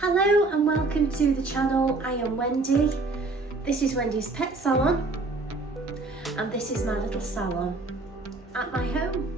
Hello and welcome to the channel. I am Wendy. This is Wendy's Pet Salon and this is my little salon at my home.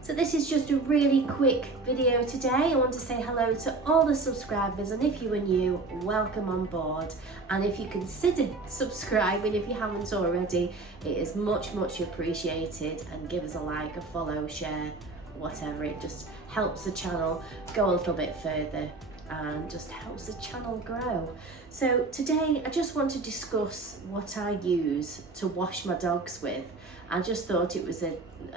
So this is just a really quick video today. I want to say hello to all the subscribers, and if you are new, welcome on board. And if you consider subscribing, if you haven't already, it is much appreciated, and give us a like, a follow, share, whatever. It just helps the channel go a little bit further and just helps the channel grow. So today I just want to discuss what I use to wash my dogs with. I just thought it was a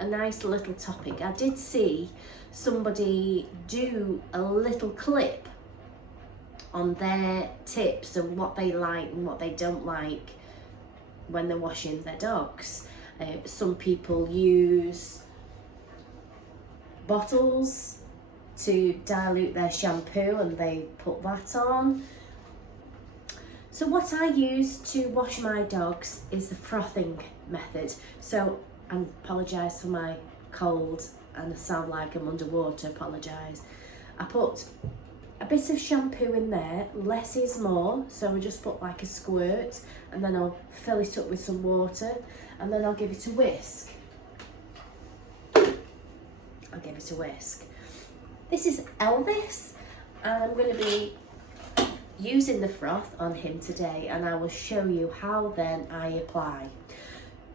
nice little topic. I did see somebody do a little clip on their tips and what they like and what they don't like when they're washing their dogs. Some people use bottles to dilute their shampoo and they put that on. So what I use to wash my dogs is the frothing method. So I apologise for my cold and I sound like I'm underwater, apologise. I put a bit of shampoo in there, less is more, so I just put like a squirt and then I'll fill it up with some water and then I'll give it a whisk. This is Elvis and I'm going to be using the froth on him today, and I will show you how then I apply.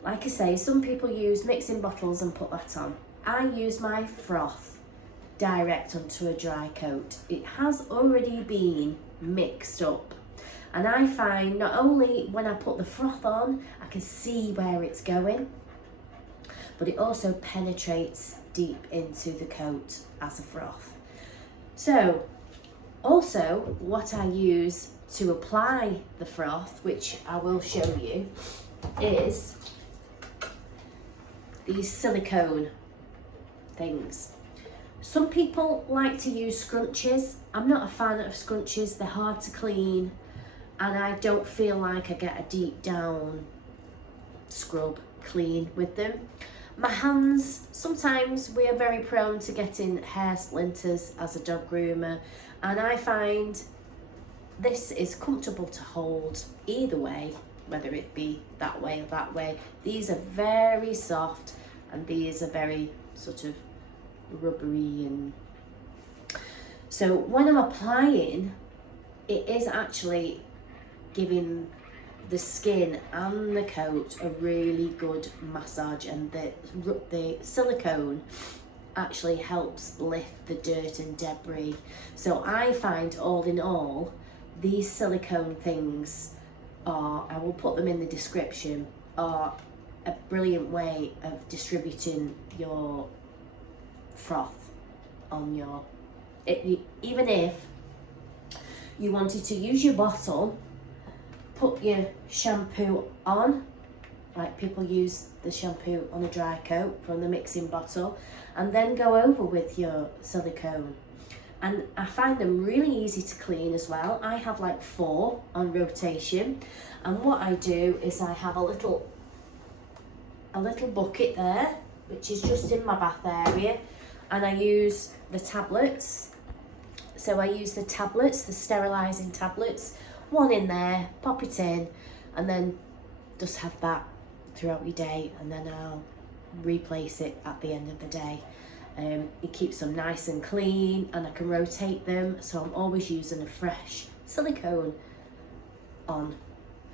Like I say, some people use mixing bottles and put that on. I use my froth direct onto a dry coat. It has already been mixed up, and I find not only when I put the froth on I can see where it's going, but it also penetrates deep into the coat as a froth. So also what I use to apply the froth, which I will show you, is these silicone things. Some people like to use scrunchies. I'm not a fan of scrunchies. They're hard to clean and I don't feel like I get a deep down scrub clean with them. My hands, sometimes we are very prone to getting hair splinters as a dog groomer, and I find this is comfortable to hold either way, whether it be that way or that way. These are very soft and these are very sort of rubbery, and so when I'm applying, it is actually giving the skin and the coat a really good massage, and the silicone actually helps lift the dirt and debris. So I find, all in all, these silicone things are, I will put them in the description, are a brilliant way of distributing your froth on your, even if you wanted to use your bottle, put your shampoo on, like people use the shampoo on a dry coat from the mixing bottle, and then go over with your silicone. And I find them really easy to clean as well. I have like 4 on rotation, and what I do is I have a little bucket there, which is just in my bath area, and I use the tablets. So I use the tablets, the sterilising tablets, one in there, pop it in, and then just have that throughout your day, and then I'll replace it at the end of the day. It keeps them nice and clean, and I can rotate them, so I'm always using a fresh silicone on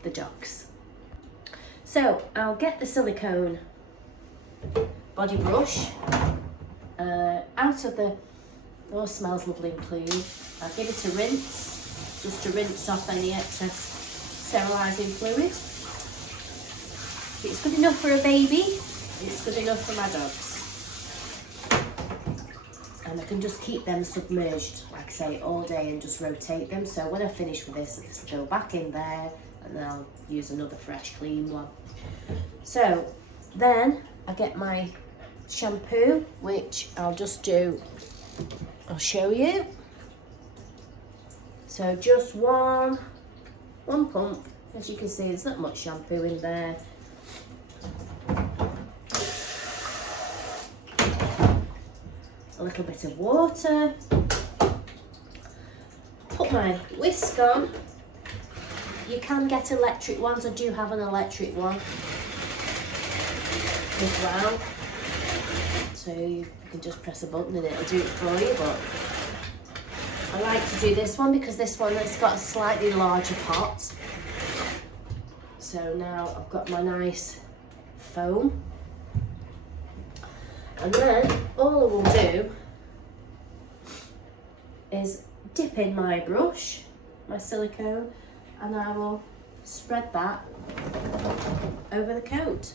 the dogs. So I'll get the silicone body brush out of the, oh, smells lovely and clean. I'll give it a rinse, just to rinse off any excess sterilising fluid. If it's good enough for a baby, it's good enough for my dogs. And I can just keep them submerged, like I say, all day and just rotate them. So when I finish with this, I'll just go back in there and then I'll use another fresh clean one. So then I get my shampoo, which I'll just do, I'll show you. So just one pump. As you can see, there's not much shampoo in there. a little bit of water, put my whisk on. You can get electric ones. I do have an electric one as well. So you can just press a button and it'll do it for you, but I like to do this one because this one has got a slightly larger pot. So now I've got my nice foam. And then all I will do is dip in my brush, my silicone, and I will spread that over the coat,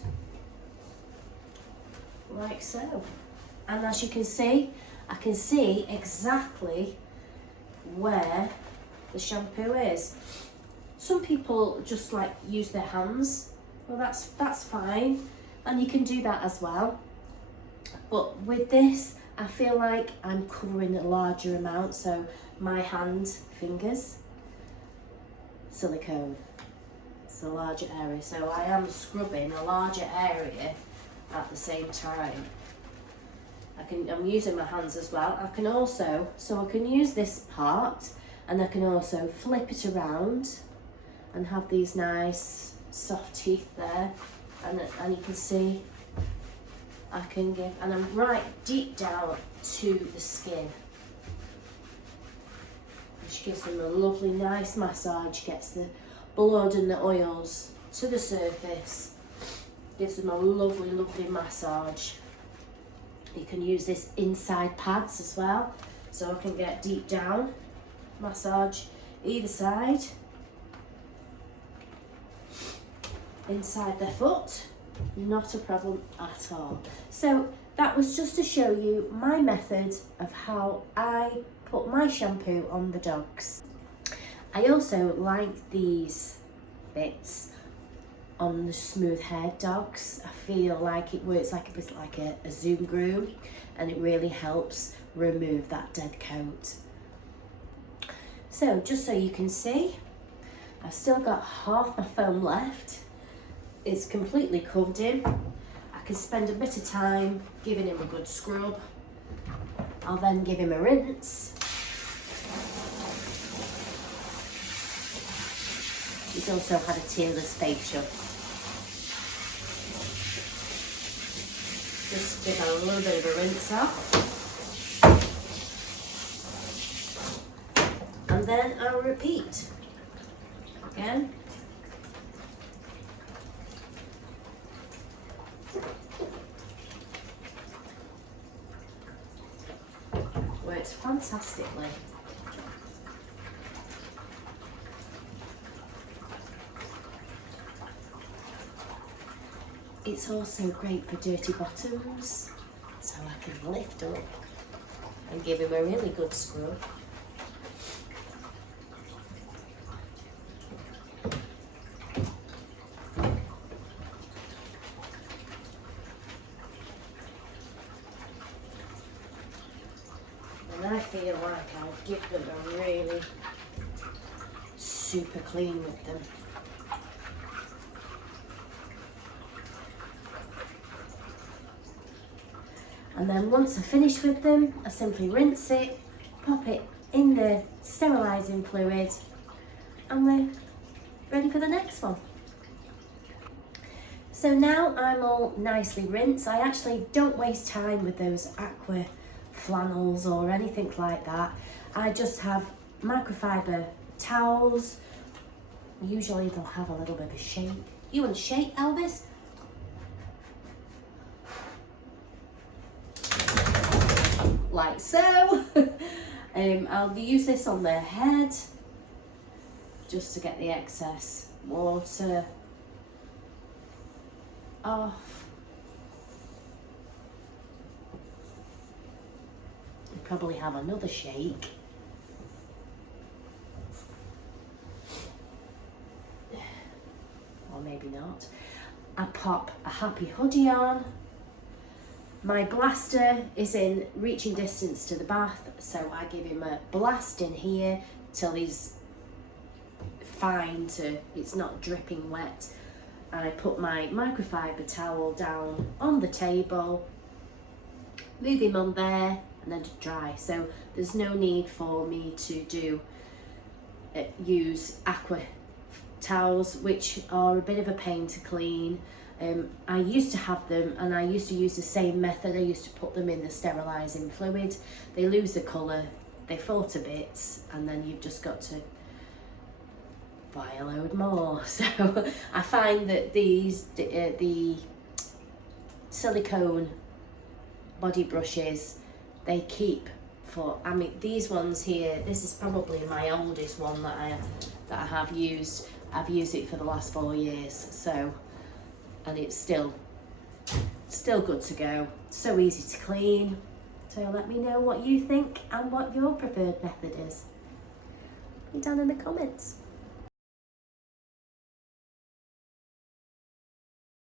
like so. And as you can see, I can see exactly where the shampoo is. Some people just like use their hands. Well, that's fine, and you can do that as well. But with this, I feel like I'm covering a larger amount, so my fingers, silicone. It's a larger area, so I am scrubbing a larger area at the same time. I'm using my hands as well. I can also, so I can use this part, and I can also flip it around and have these nice soft teeth there, and you can see I can give, and I'm right deep down to the skin, which gives them a lovely nice massage, gets the blood and the oils to the surface, gives them a lovely massage. You can use this inside pads as well, so I can get deep down, massage either side, inside their foot, not a problem at all. So that was just to show you my method of how I put my shampoo on the dogs. I also like these bits on the smooth haired dogs. I feel like it works like a bit like a zoom groom, and it really helps remove that dead coat. So just so you can see, I've still got half my foam left. It's completely covered in. I can spend a bit of time giving him a good scrub. I'll then give him a rinse. He's also had a tearless facial. Just give a little bit of a rinse off. And then I'll repeat again. Works fantastically. It's also great for dirty bottoms, so I can lift up and give him a really good scrub. And I feel like I'll give them a really super clean with them. And then once I finish with them, I simply rinse it, pop it in the sterilising fluid, and we're ready for the next one. So now I'm all nicely rinsed. I actually don't waste time with those aqua flannels or anything like that. I just have microfiber towels. Usually they'll have a little bit of a shake. You want a shake, Elvis? Like so. I'll use this on their head just to get the excess water off. You'll probably have another shake. Or maybe not. I pop a happy hoodie on. My blaster is in reaching distance to the bath, so I give him a blast in here till he's fine to, it's not dripping wet. And I put my microfiber towel down on the table, move him on there, and then to dry. So there's no need for me to use aqua towels, which are a bit of a pain to clean. I used to have them, and I used to use the same method. I used to put them in the sterilising fluid. They lose the colour, they fall to bits, and then you've just got to buy a load more. So I find that these the silicone body brushes, they keep for, I mean, these ones here, this is probably my oldest one that I have used. I've used it for the last 4 years, so, and it's still good to go. So easy to clean. So let me know what you think and what your preferred method is. Put it down in the comments.